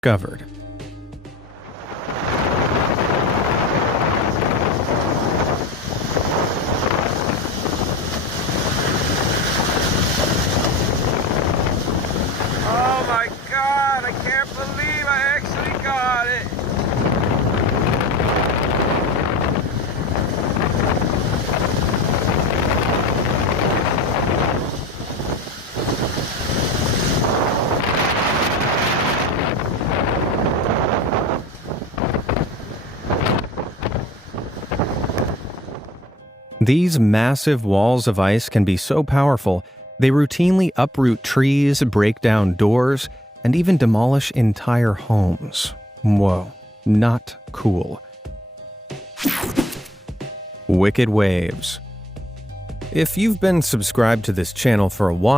Covered. Oh my God, I can't believe I actually got it. These massive walls of ice can be so powerful, they routinely uproot trees, break down doors, and even demolish entire homes. Whoa, not cool. Wicked waves. If you've been subscribed to this channel for a while,